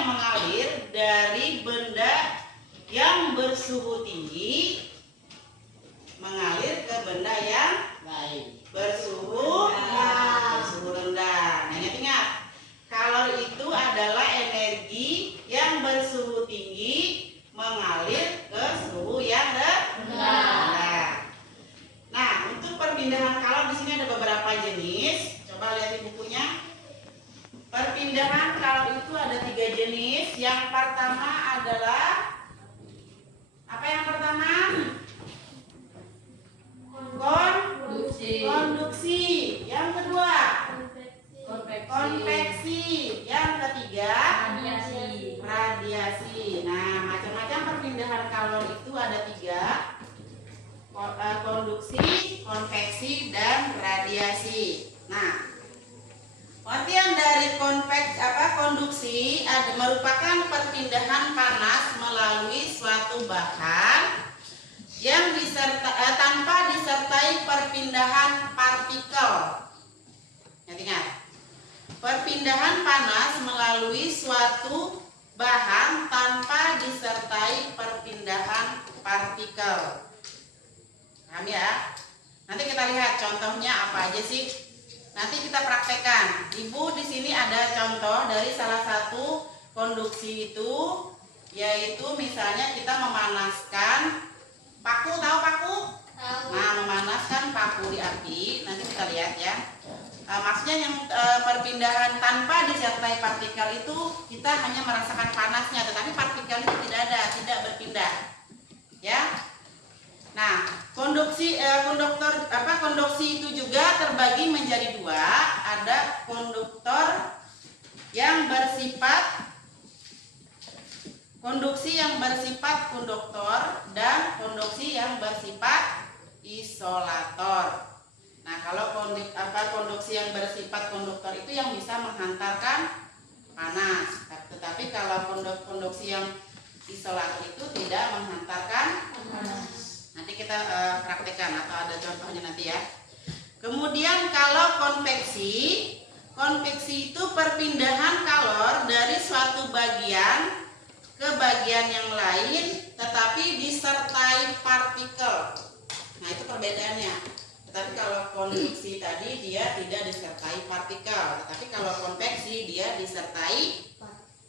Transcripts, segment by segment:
yang mengalir dari benda yang bersuhu tinggi mengalir ke benda yang bersuhu rendah. Nah, ingat, kalor itu adalah energi yang bersuhu tinggi mengalir ke suhu yang rendah. Nah, untuk perpindahan kalor di sini ada beberapa jenis. Coba lihat di bukunya. Perpindahan kalor itu ada 3 jenis. Yang pertama adalah apa yang pertama? Konduksi. Yang kedua? Konveksi. Yang ketiga? Radiasi. Nah, macam-macam perpindahan kalor itu ada 3. Konduksi, konveksi, dan radiasi. Nah, pengertian dari konduksi merupakan perpindahan panas melalui suatu bahan yang tanpa disertai perpindahan partikel. Ingat, perpindahan panas melalui suatu bahan tanpa disertai perpindahan partikel. Paham ya? Nanti kita lihat contohnya apa aja sih. Nanti kita praktekkan. Ibu di sini ada contoh dari salah satu konduksi itu, yaitu misalnya kita memanaskan paku. Tahu paku? Tahu. Nah, memanaskan paku di api. Nanti kita lihat ya. Maksudnya yang perpindahan tanpa disertai partikel itu kita hanya merasakan panasnya, tetapi partikel itu tidak berpindah. Ya. Nah, konduksi itu juga terbagi menjadi 2. Ada konduktor yang bersifat konduksi yang bersifat konduktor dan konduksi yang bersifat isolator. Nah, kalau konduksi yang bersifat konduktor itu yang bisa menghantarkan panas. Tetapi kalau konduksi yang isolator itu tidak menghantarkan panas. Nanti kita praktekkan atau ada contohnya nanti ya. Kemudian kalau konveksi itu perpindahan kalor dari suatu bagian ke bagian yang lain tetapi disertai partikel. Nah, itu perbedaannya. Tetapi kalau konveksi tadi dia tidak disertai partikel, tetapi kalau konveksi dia disertai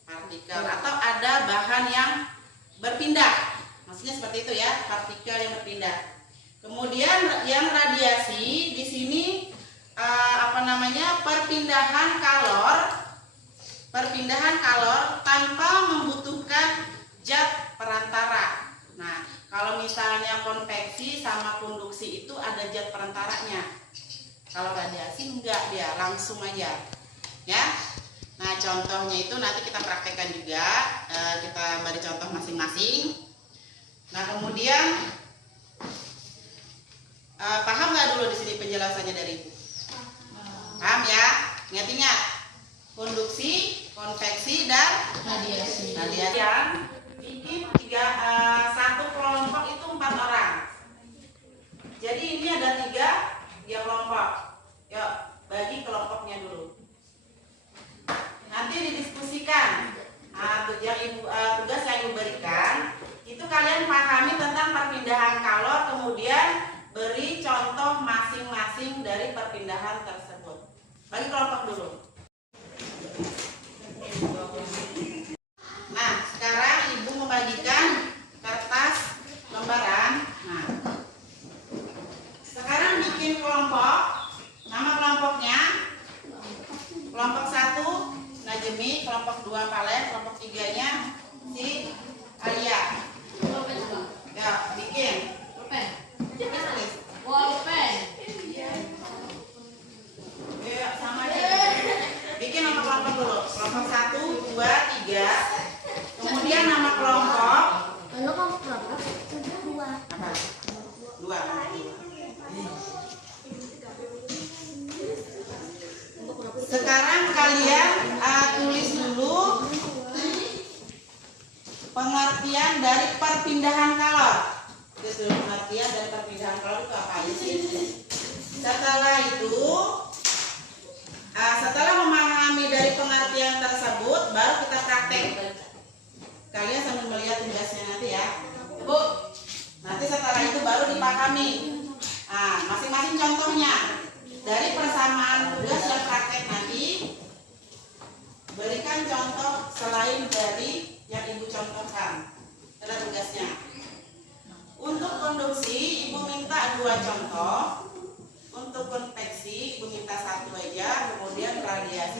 partikel atau ada bahan yang berpindah. Maksudnya seperti itu ya, partikel yang berpindah. Kemudian yang radiasi di sini perpindahan kalor tanpa membutuhkan zat perantara. Nah, kalau misalnya konveksi sama konduksi itu ada zat perantaranya. Kalau radiasi enggak, dia langsung aja. Ya. Nah, contohnya itu nanti kita praktekkan juga. Kita beri contoh masing-masing. Nah, kemudian paham nggak dulu di sini penjelasannya dari Ibu? Paham ya? Ingat-ingat, konduksi, konveksi, dan radiasi. Yang bikin satu kelompok itu 4 orang. Jadi ini ada 3 kelompok. Yuk, bagi kelompoknya dulu. Nanti didiskusikan. Tugas yang Ibu berikan itu kalian pahami tentang perpindahan kalor, kemudian beri contoh masing-masing dari perpindahan tersebut. Bagi kelompok dulu. Nah, sekarang Ibu membagikan kertas lembaran. Nah, sekarang bikin kelompok. Nama kelompoknya kelompok 1 Najemi, kelompok 2 Palen, kelompok 3-nya si Alia. Ya, bikin. Pulpen. Ya, sama aja. Bikin nama kelompok dulu. Kelompok 1, 2, 3. Kemudian nama kelompok. Kelompok berapa? 2. Apa? 2. Sekarang kalian tulis dulu pengertian dari perpindahan kalor. Tulis dulu pengertian dari perpindahan kalor itu apa aja sih? Setelah itu, setelah memahami dari pengertian tersebut, baru kita praktek.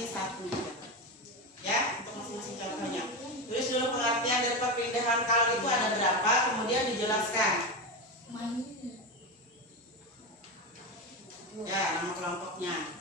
dikasih 1 ya untuk masing-masing contohnya. Tulis dulu pengertian dari perpindahan kalor itu ada berapa, kemudian dijelaskan ya nama kelompoknya.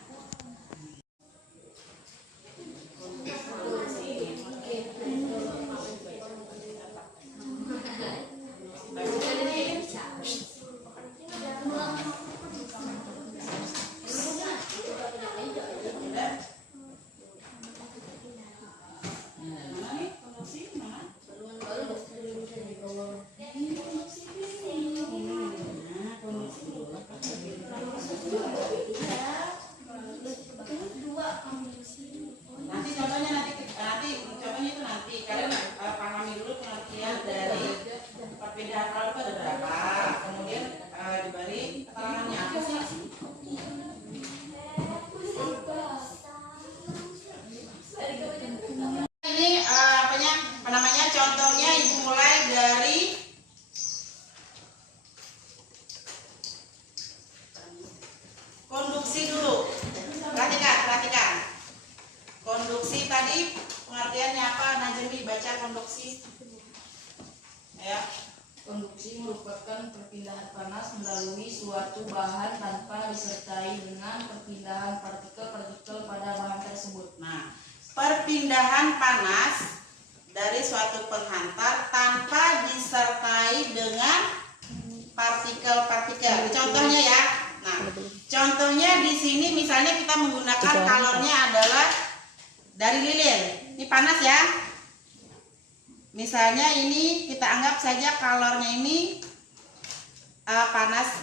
Nanti kalian pahami dulu pengertian dari perpindahan kalor itu ada berapa, kemudian diberi keterangannya apa sih. Ini apa namanya, contohnya ibu mulai dari konduksi dulu. Perhatikan konduksi tadi pengertiannya apa? Najemi baca konduksi ya. Konduksi merupakan perpindahan panas melalui suatu bahan tanpa disertai dengan perpindahan partikel-partikel pada bahan tersebut. Nah, perpindahan panas dari suatu penghantar tanpa disertai dengan partikel-partikel. Contohnya ya. Nah, contohnya di sini misalnya kita menggunakan kalornya adalah dari lilin. Ini panas ya. Misalnya ini kita anggap saja kalornya ini panas,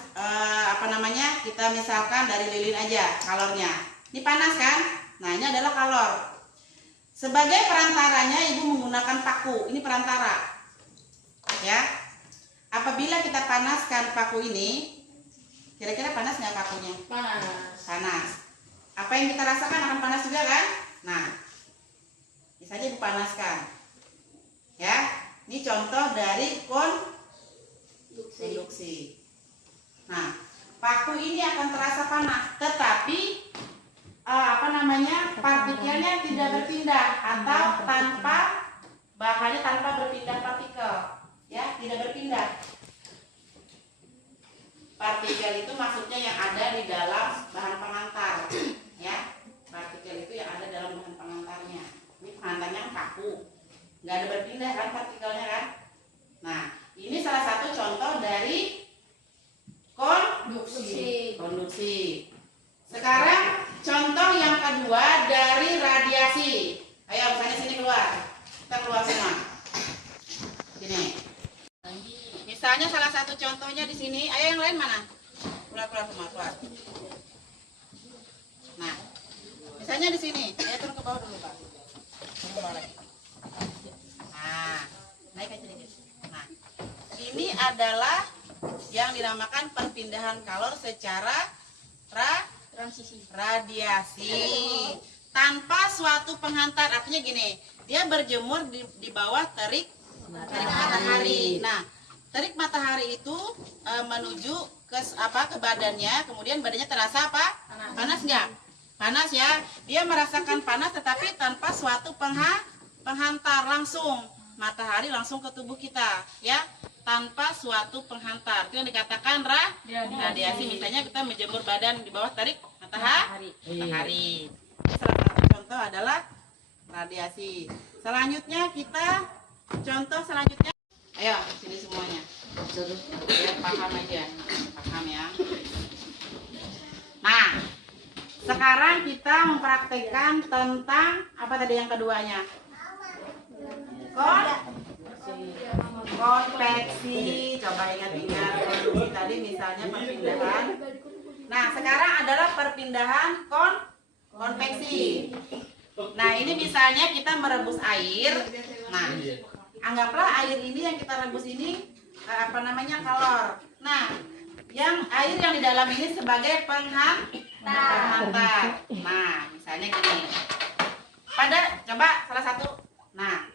kita misalkan dari lilin aja kalornya. Ini panas kan? Nah, ini adalah kalor. Sebagai perantaranya ibu menggunakan paku. Ini perantara. Ya. Apabila kita panaskan paku ini, kira-kira panas nggak pakunya? Panas. Apa yang kita rasakan akan panas juga kan? Nah, misalnya ibu panaskan. Ya, ini contoh dari konduksi. Nah, paku ini akan terasa panas, tetapi partikelnya tidak berpindah atau bahannya tanpa berpindah partikel, ya, tidak berpindah. Partikel itu maksudnya yang ada di dalam bahan pengantar, ya. Partikel itu yang ada dalam bahan pengantarnya. Ini pengantarnya paku, nggak ada berpindah kan partikelnya kan. Nah, ini salah satu contoh dari konduksi. Sekarang contoh yang kedua dari radiasi. Ayo, misalnya sini keluar. Kita keluar semua. Sini. Misalnya salah satu contohnya di sini. Ayo yang lain mana? Keluar semua, keluar. Nah, misalnya di sini. Ayo turun ke bawah dulu, Pak. Turun ke bawah lagi. Nah, naik aja dikit. Nah, ini adalah yang dinamakan perpindahan kalor secara radiasi tanpa suatu penghantar. Artinya gini, dia berjemur di bawah terik matahari. Nah, terik matahari itu menuju ke badannya, kemudian badannya terasa apa? Panas nggak? Panas ya. Dia merasakan panas tetapi tanpa suatu penghantar, langsung matahari langsung ke tubuh kita, ya, tanpa suatu penghantar. Itu yang dikatakan radiasi. Misalnya kita menjemur badan di bawah terik matahari. Salah satu contoh adalah radiasi. Selanjutnya kita contoh selanjutnya. Ayo sini semuanya. Biar paham aja, paham ya. Nah, sekarang kita mempraktekkan tentang apa tadi yang keduanya? Konveksi. Coba ingat-ingat konduksi tadi misalnya perpindahan. Nah, sekarang adalah perpindahan konveksi. Nah, ini misalnya kita merebus air. Nah, anggaplah air ini yang kita rebus ini kalor. Nah, air yang di dalam ini sebagai penghantar. Nah, misalnya gini. Coba salah satu. Nah,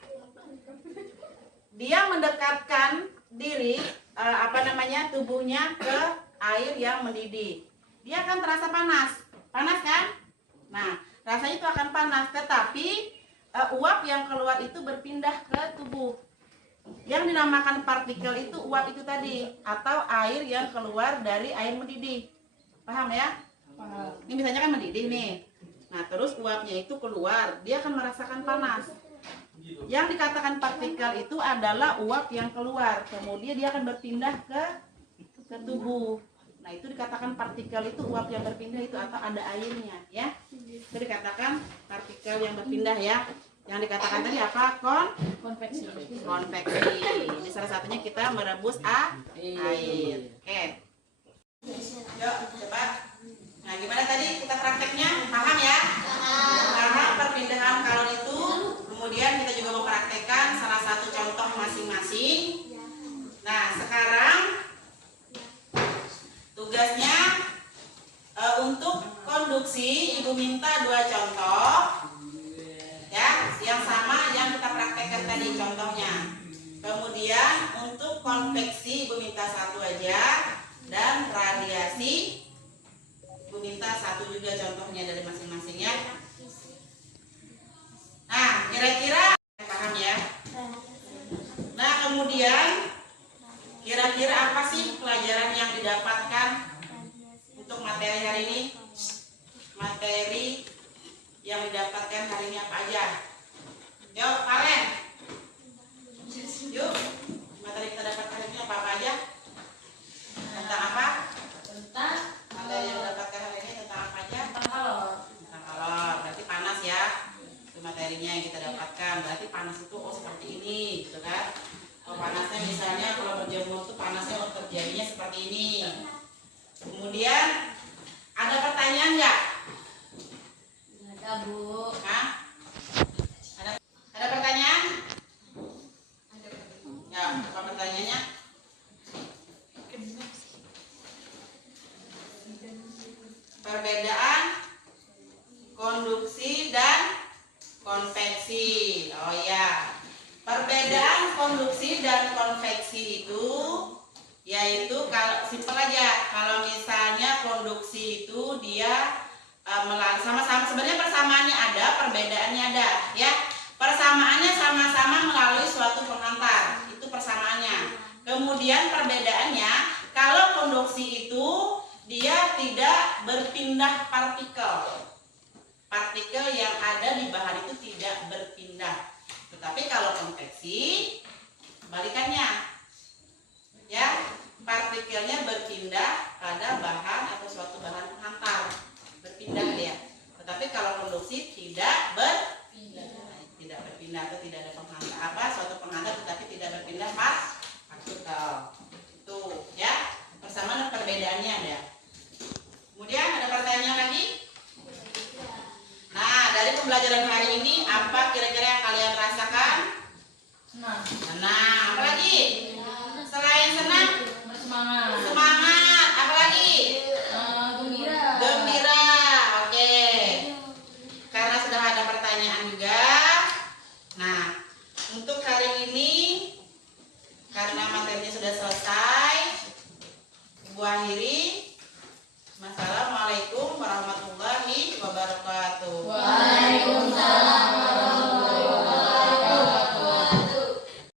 dia mendekatkan diri tubuhnya ke air yang mendidih. Dia akan terasa panas kan? Nah, rasanya itu akan panas, tetapi uap yang keluar itu berpindah ke tubuh. Yang dinamakan partikel itu uap itu tadi, atau air yang keluar dari air mendidih. Paham ya? Paham. Ini misalnya kan mendidih nih. Nah, terus uapnya itu keluar, dia akan merasakan panas. Yang dikatakan partikel itu adalah uap yang keluar, kemudian dia akan berpindah ke tubuh. Nah, itu dikatakan partikel itu uap yang berpindah itu atau ada airnya, ya. Itu dikatakan partikel yang berpindah ya. Yang dikatakan tadi apa? Konveksi. Konveksi. Ini salah satunya kita merebus air. Oke. Yuk, coba. Nah, gimana tadi kita prakteknya? Paham ya? Paham perpindahan kalon itu. Kemudian kita juga mempraktekkan salah satu contoh masing-masing. Nah, sekarang tugasnya untuk konduksi Ibu minta 2 contoh. Ya, yang sama yang kita praktekkan tadi contohnya. Kemudian untuk konveksi Ibu minta 1 aja, dan radiasi Ibu minta 1 juga contohnya dari masing-masing ya. Nah, kira-kira paham ya? Nah, kemudian kira-kira apa sih pelajaran yang didapatkan untuk materi hari ini? Materi yang didapatkan hari ini apa aja? Yuk, kalian. Yuk, materi kita dapat hari ini apa aja? Tentang apa? Tentang Materi yang didapatkan hari ini tentang apa aja? kalor. Tentang kalor, berarti panas ya. Itu materinya yang kita dapatkan. Berarti panas itu seperti ini, gitu kan? Kalau panasnya misalnya kalau berjemur itu panasnya terjadinya seperti ini. Kemudian ada pertanyaan nggak? Ada, Bu. Hah? Ada pertanyaan? Ya, apa pertanyaannya? Perbedaan konduksi dan konveksi. Oh ya. Perbedaan konduksi dan konveksi itu yaitu kalau simpel aja. Kalau misalnya konduksi itu dia sama-sama, sebenarnya persamaannya ada, perbedaannya ada, ya. Persamaannya sama-sama melalui suatu penghantar, itu persamaannya. Kemudian perbedaannya, kalau konduksi itu dia tidak berpindah partikel. Partikel yang ada di bahan itu tidak berpindah. Tetapi kalau konveksi, balikannya, ya, partikelnya berpindah pada bahan atau suatu bahan penghantar, berpindah dia. Tetapi kalau konduksi tidak berpindah atau tidak ada penghantar suatu penghantar, tetapi tidak berpindah partikel. Itu ya, persamaan dan perbedaannya ada. Kemudian ada pertanyaan lagi? Nah, dari pembelajaran hari ini apa kira-kira yang kalian rasakan? Senang. Apa lagi? Selain senang? Bersemangat. Semangat. Apa lagi? Gembira. Gembira. Oke. Karena sudah ada pertanyaan juga. Nah, untuk hari ini karena materinya sudah selesai, Ibu akhiri. Assalamualaikum warahmatullahi wabarakatuh. Waalaikumsalam.